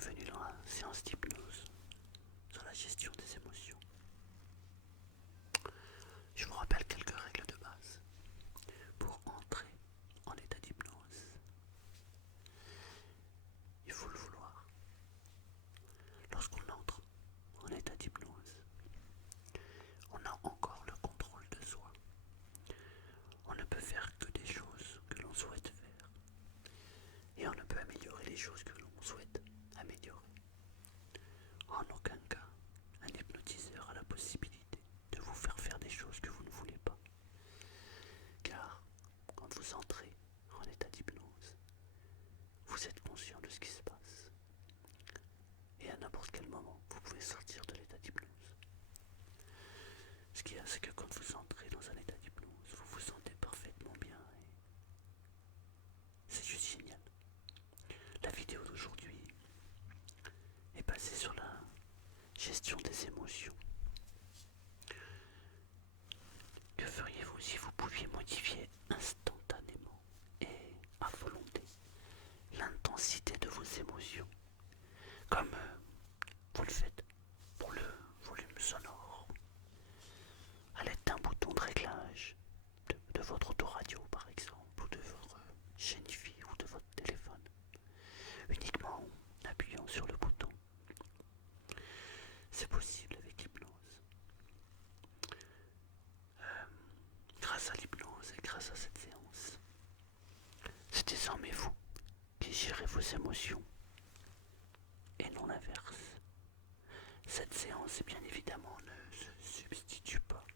Bienvenue dans la séance d'hypnose sur la gestion des émotions. Je vous rappelle quelques règles de base pour entrer en état d'hypnose. Il faut le vouloir. Lorsqu'on entre en état d'hypnose, on a encore le contrôle de soi. On ne peut faire que des choses que l'on souhaite faire. Et on ne peut améliorer les choses que l'on souhaite améliorer. En aucun cas, un hypnotiseur a la possibilité de vous faire des choses que vous ne voulez pas. Car quand vous entrez en état d'hypnose, vous êtes conscient de ce qui se passe. Et à n'importe quel moment, vous pouvez sortir de l'état d'hypnose. Ce qu'il y a, c'est que quand vous entrez dans un état d'hypnose, vous vous sentez parfaitement bien et c'est juste génial. La vidéo d'aujourd'hui est basée sur la gestion des émotions. Que feriez-vous si vous pouviez modifier instantanément et à volonté l'intensité de vos émotions, comme vous le faites pour le volume sonore, à l'aide d'un bouton de réglage de votre autoradio par exemple, ou de votre chaîne IFI ou de votre téléphone, uniquement en appuyant sur le bouton. C'est possible avec l'hypnose. Grâce à l'hypnose et grâce à cette séance, c'est désormais vous qui gérez vos émotions et non l'inverse. Cette séance, bien évidemment, ne se substitue pas,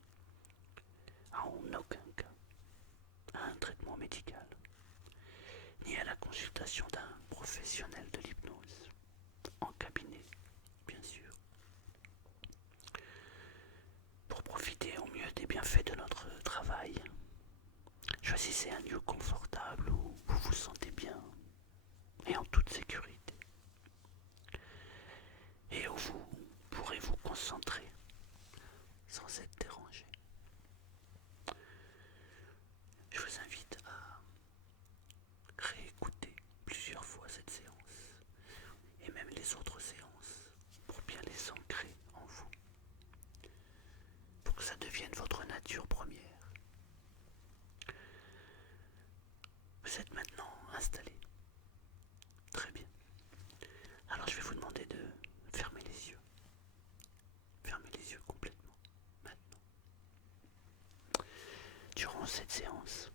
en aucun cas, à un traitement médical, ni à la consultation d'un professionnel de l'hypnose, en cabinet, bien sûr. Pour profiter au mieux des bienfaits de notre travail, choisissez un lieu confortable où vous vous sentez bien et en toute sécurité, et où vous pourrez vous concentrer sans être dérangé. Je vous invite à réécouter plusieurs fois cette séance et même les autres séances pour bien les ancrer en vous, pour que ça devienne votre nature première. Vous êtes maintenant installé. Très bien. Alors je vais vous demander de fermer les yeux. Fermez les yeux complètement, maintenant. Durant cette séance,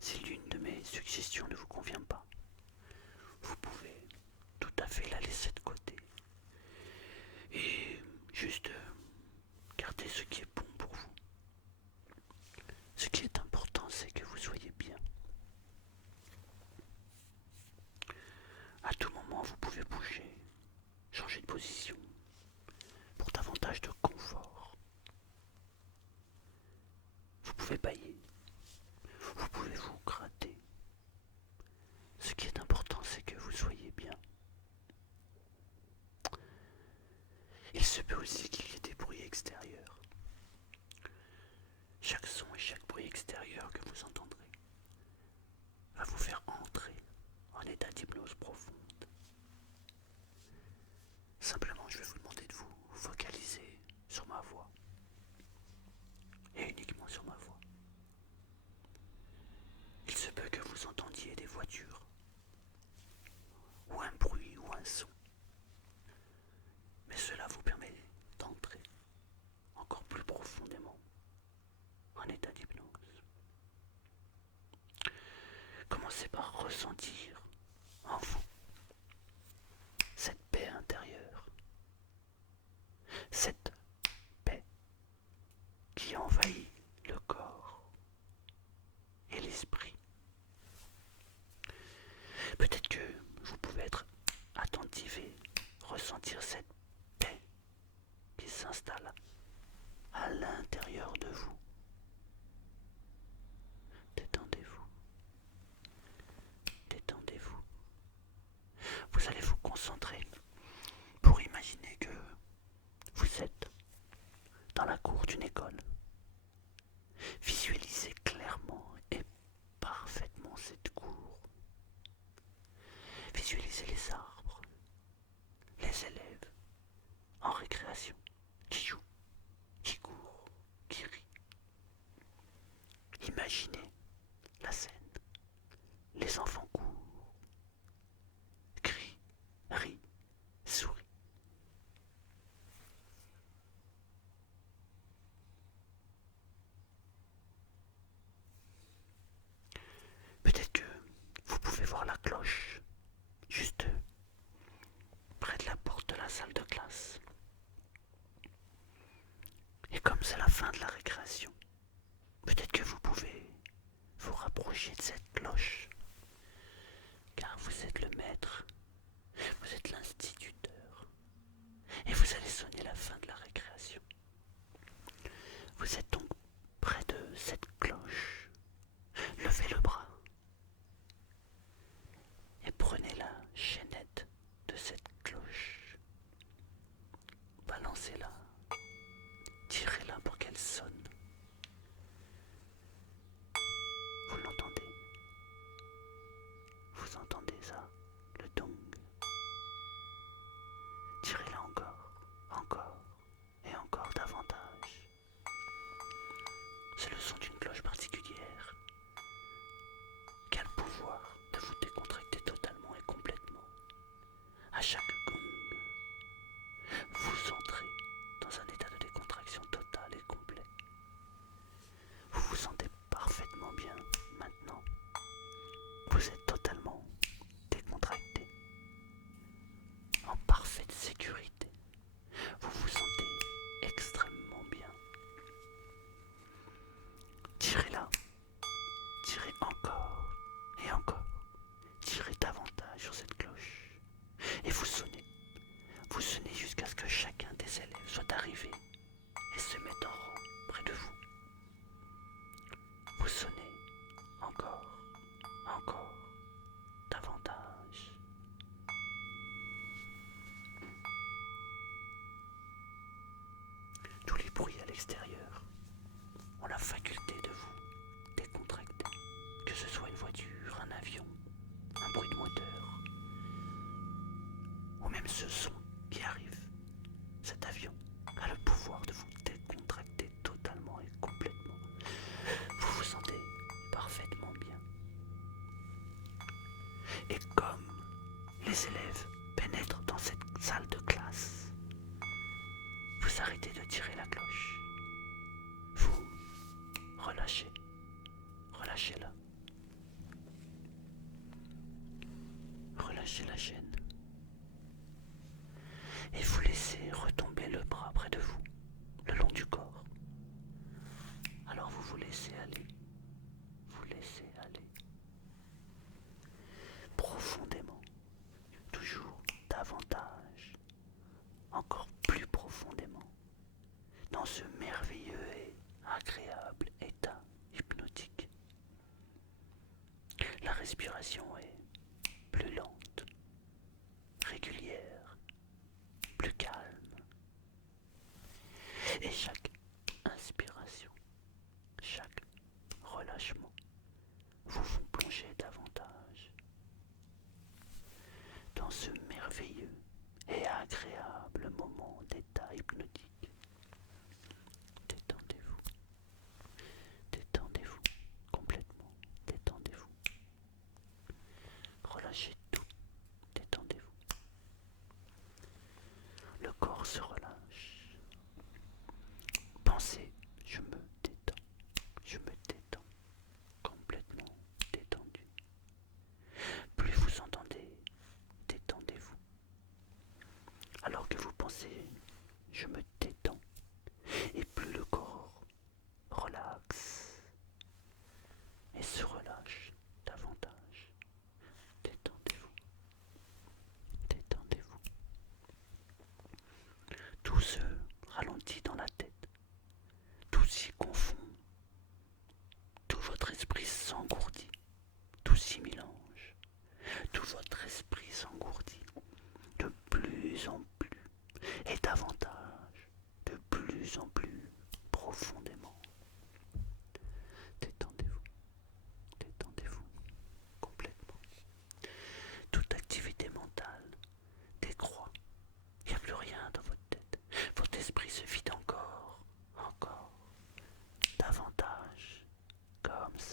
si l'une de mes suggestions ne vous convient pas, vous pouvez tout à fait la laisser de côté et juste garder ce qui est bon pour vous. Ce qui est important, c'est que vous soyez bien. À tout moment, vous pouvez bouger, changer de position pour davantage de confort. Vous pouvez bâiller, vous pouvez vous gratter. Ce qui est important, c'est que vous soyez bien. Il se peut aussi qu'il y ait des bruits extérieurs. Chaque son et chaque bruit extérieur que vous entendrez va vous faire entrer en état d'hypnose profonde. Simplement, je vais vous demander de vous focaliser sur ma voix. Et uniquement sur ma voix. Il se peut que vous entendiez des voitures, ou un bruit, ou un son. Mais cela vous permet d'entrer encore plus profondément en état d'hypnose. Commencez par ressentir en vous cette paix intérieure, cette paix qui envahit le corps et l'esprit. Peut-être que vous pouvez être attentif et ressentir cette paix qui s'installe à l'intérieur de vous. Détendez-vous. Détendez-vous. Vous allez vous concentrer pour imaginer que vous êtes Imaginez la scène. Les enfants courent, crient, rient, sourient. Peut-être que vous pouvez voir la cloche juste près de la porte de la salle de classe. Et comme c'est la fin de la récréation, peut-être que vous pouvez vous rapprocher de cette cloche, car vous êtes le maître, vous êtes l'instituteur, et vous allez sonner la fin de la récréation. Vous êtes donc près de cette cloche. Levez le bras et prenez la chaînette de cette cloche. Balancez-la, tirez-la pour qu'elle sonne. Vous l'entendez? Vous entendez ça? Le dong. Tirez-la encore, encore et encore davantage. C'est le son d'une cloche particulière qui a le pouvoir de vous décontracter totalement et complètement. À chaque gong, vous entrez dans un état de décontraction totale et complet. Vous vous sentez parfaitement bien maintenant. Vous êtes totalement décontracté, en parfaite sécurité. Vous vous sentez extrêmement bien. Tirez-la, tirez encore et encore. Tirez davantage sur cette cloche et vous sonnez. Vous sonnez jusqu'à ce que chacun des élèves soit arrivé et se mette en rang près de vous. Vous sonnez encore, encore, davantage. Tous les bruits à l'extérieur ont la faculté de vous décontracter, que ce soit une voiture, un avion, un bruit de moteur, ou même ce son qui arrive. Cet avion a le pouvoir de vous décontracter totalement et complètement. Vous vous sentez parfaitement bien. Et comme les élèves pénètrent dans cette salle de classe, vous arrêtez de tirer la cloche. Vous relâchez. Relâchez-la. Relâchez la chaîne. Et vous laissez retomber le bras près de vous, le long du corps. Alors vous vous laissez aller. Vous laissez aller. Profondément. Toujours davantage. Encore plus profondément. Dans ce merveilleux et agréable état hypnotique. La respiration est plus lente, régulière, plus calme. Et chaque inspiration, chaque relâchement vous font plonger davantage dans ce merveilleux et agréable moment d'état hypnotique. Détendez-vous, détendez-vous complètement, détendez-vous. Relâchez tout, détendez-vous. Le corps se relâche. Pensez, je me détends, complètement détendu. Plus vous entendez, détendez-vous. Alors que vous pensez, je me détends, et plus le corps relaxe et se relâche davantage. Détendez-vous, détendez-vous. Tout se ralentit dans la tête, tout s'y confond, tout votre esprit s'engourdit, tout s'y mélange, tout votre esprit s'engourdit de plus en plus et davantage, de plus en plus profondément. Détendez-vous, détendez-vous complètement. Toute activité mentale décroît. Il n'y a plus rien dans votre tête. Votre esprit se vide encore, encore, davantage, comme ça.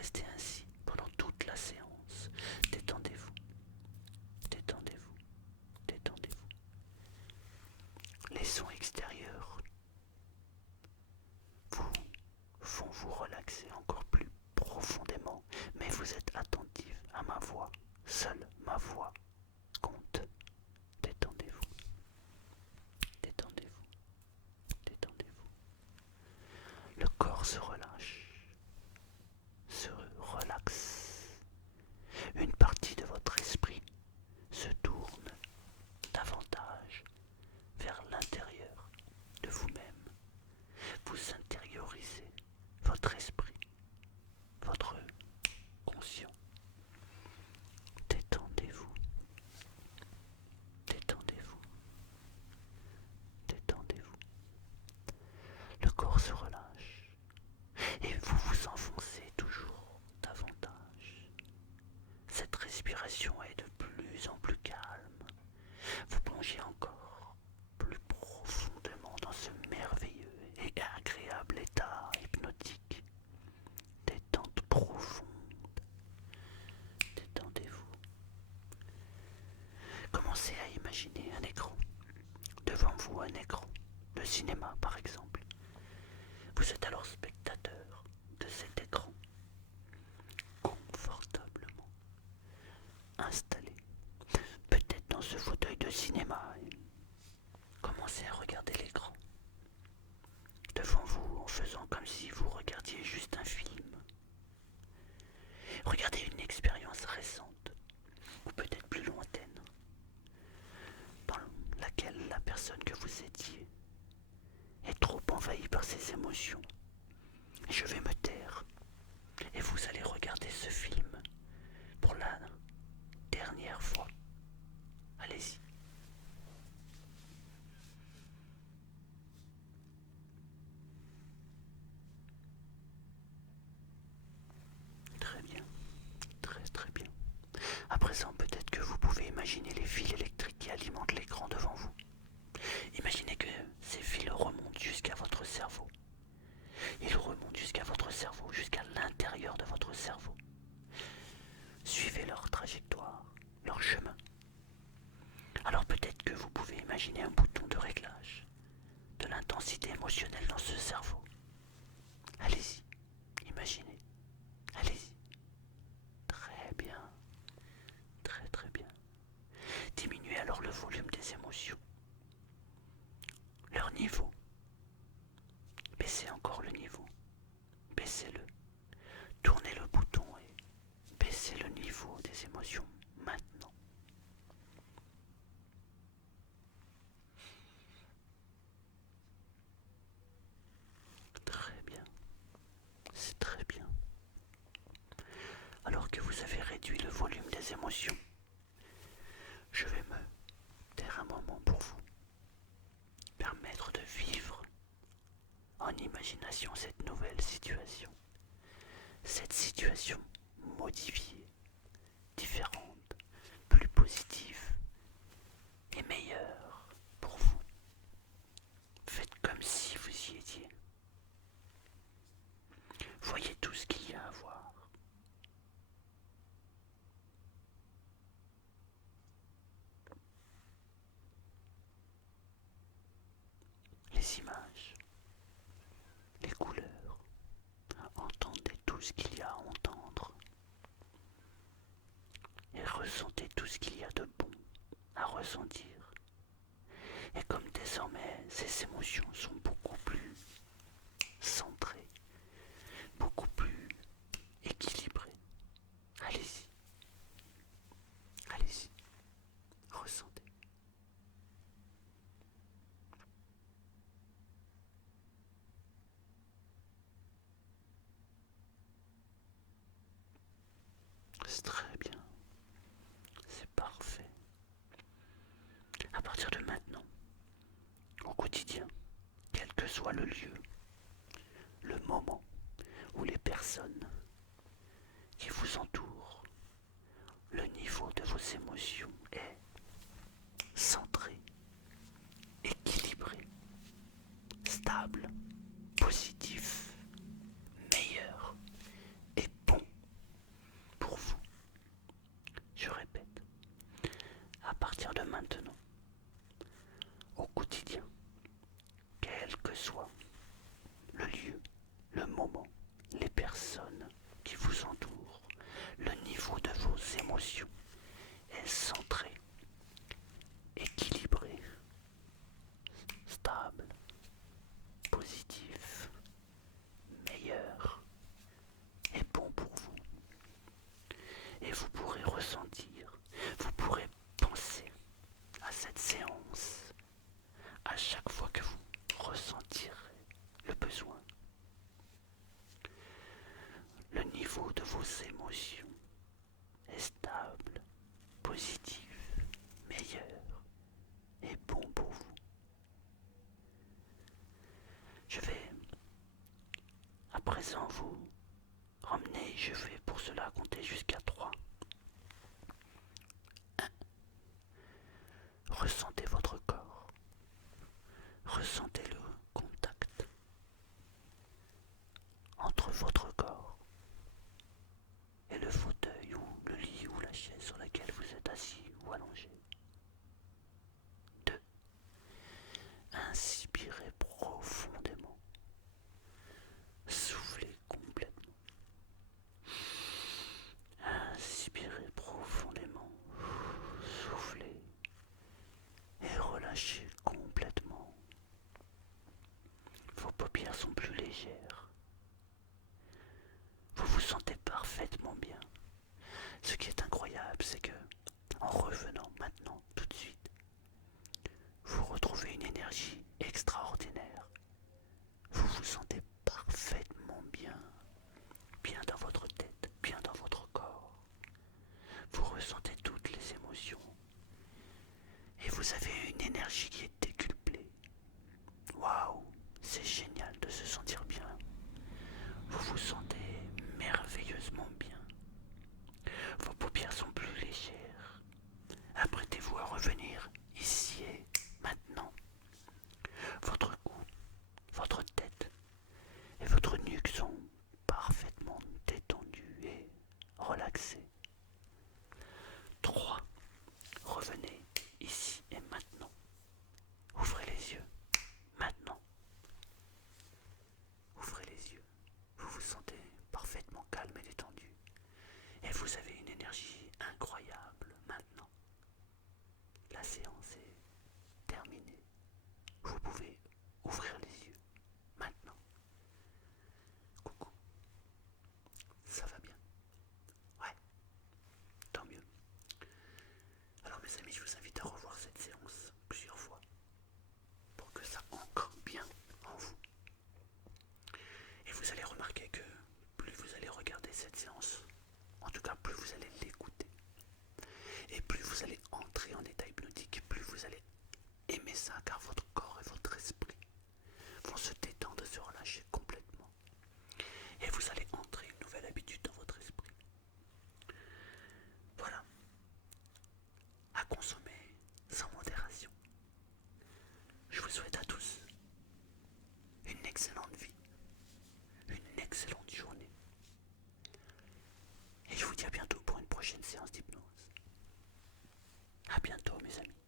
rester ainsi pendant toute la séance. Détendez-vous, détendez-vous, détendez-vous. Les sons extérieurs font vous relaxer encore plus profondément, mais vous êtes attentif à ma voix. Seule ma voix compte. Détendez-vous, détendez-vous, détendez-vous. Le corps se relâche, se relaxe. Une partie de votre esprit se tourne davantage vers l'intérieur de vous-même. Vous intériorisez votre esprit, votre conscient. Détendez-vous, détendez-vous, détendez-vous. Le corps se relâche et vous vous enfoncez toujours davantage. Cette respiration est de plus en plus calme. Vous plongez encore plus profondément dans ce merveilleux et agréable état hypnotique. Détente profonde. Détendez-vous. Commencez à imaginer un écran. Devant vous, un écran de cinéma par exemple. Vous êtes alors spectateur de cet écran, confortablement installé, peut-être dans ce fauteuil de cinéma. Commencez à regarder l'écran devant vous en faisant comme si vous regardiez juste un film. Regardez une expérience récente ou peut-être plus lointaine dans laquelle la personne que vous étiez est trop envahie par ses émotions. Je vais me taire et vous allez regarder ce film pour la dernière fois. Allez-y. Très bien, très très bien. À présent, peut-être que vous pouvez imaginer les fils électriques qui alimentent l'écran devant vous. Imaginez que ces fils remontent jusqu'à votre cerveau. Ils remontent jusqu'à votre cerveau, jusqu'à l'intérieur de votre cerveau. Suivez leur trajectoire, leur chemin. Alors peut-être que vous pouvez imaginer un bouton de réglage de l'intensité émotionnelle dans ce cerveau. Allez-y, imaginez. Allez-y. Très bien. Très très bien. Diminuez alors le volume des émotions. Leur niveau. Baissez encore le niveau. Baissez-le. Tournez le bouton et baissez le niveau des émotions maintenant. Très bien. C'est très bien. Alors que vous avez réduit le volume des émotions, je vais me taire un moment pour vous permettre de vivre en imagination cette nouvelle situation. Cette situation modifiée, différente, plus positive et meilleure pour vous. Faites comme si vous y étiez. Voyez tout ce qu'il y a à voir. Les images, les couleurs, entendez tout ce qu'il y a à entendre et ressentez tout ce qu'il y a de bon à ressentir. Et comme désormais ces émotions sont beaucoup plus centrées, beaucoup plus équilibrées, allez-y, allez-y, ressentez. C'est très bien, c'est parfait. À partir de maintenant, au quotidien, quel que soit le lieu, le moment ou les personnes qui vous entourent, le niveau de vos émotions est centré, équilibré, stable, positif, meilleur et bon. vos émotions est stable, positif, meilleur et bon pour vous. Je vais à présent vous ramener, je vais pour cela compter jusqu'à 3. Ressentez votre corps, ressentez le contact entre votre corps et le fauteuil ou le lit ou la chaise sur laquelle vous êtes assis ou allongé. 2. Inspirez profondément. Soufflez complètement. Inspirez profondément. Soufflez et relâchez complètement. Vos paupières sont plus légères. Vous vous sentez parfaitement bien. Ce qui est incroyable, c'est que, en revenant maintenant, tout de suite, vous retrouvez une énergie extraordinaire. Vous vous sentez parfaitement bien, bien dans votre tête, bien dans votre corps. Vous ressentez toutes les émotions et vous avez une énergie qui est décuplée. Waouh, c'est génial de se sentir bien. Vous vous sentez merveilleusement bien. Vos paupières sont plus légères. Apprêtez-vous à revenir ici et maintenant. Votre cou, votre tête et votre nuque sont parfaitement détendus et relaxés. 3. Revenez ici et maintenant. Ouvrez les yeux. Maintenant. Ouvrez les yeux. Vous vous sentez parfaitement calme et détendu. Et vous avez une énergie incroyable maintenant. La séance est terminée. Vous pouvez ouvrir les yeux. Maintenant. Coucou. Ça va bien? Ouais. Tant mieux. Alors mes amis, je vous invite à revoir cette séance plusieurs fois pour que ça ancre bien en vous. Et vous allez remarquer que plus vous allez regarder cette séance, en tout cas plus vous allez l'écouter, et plus vous allez entrer en état hypnotique, plus vous allez aimer ça, car votre corps et votre esprit vont se détendre, se relâcher complètement. Et vous allez entrer une nouvelle habitude dans votre esprit. Voilà. À consommer sans modération. Je vous souhaite à tous une excellente vie, une excellente journée. Et je vous dis à bientôt pour une prochaine séance d'hypnose. À bientôt mes amis.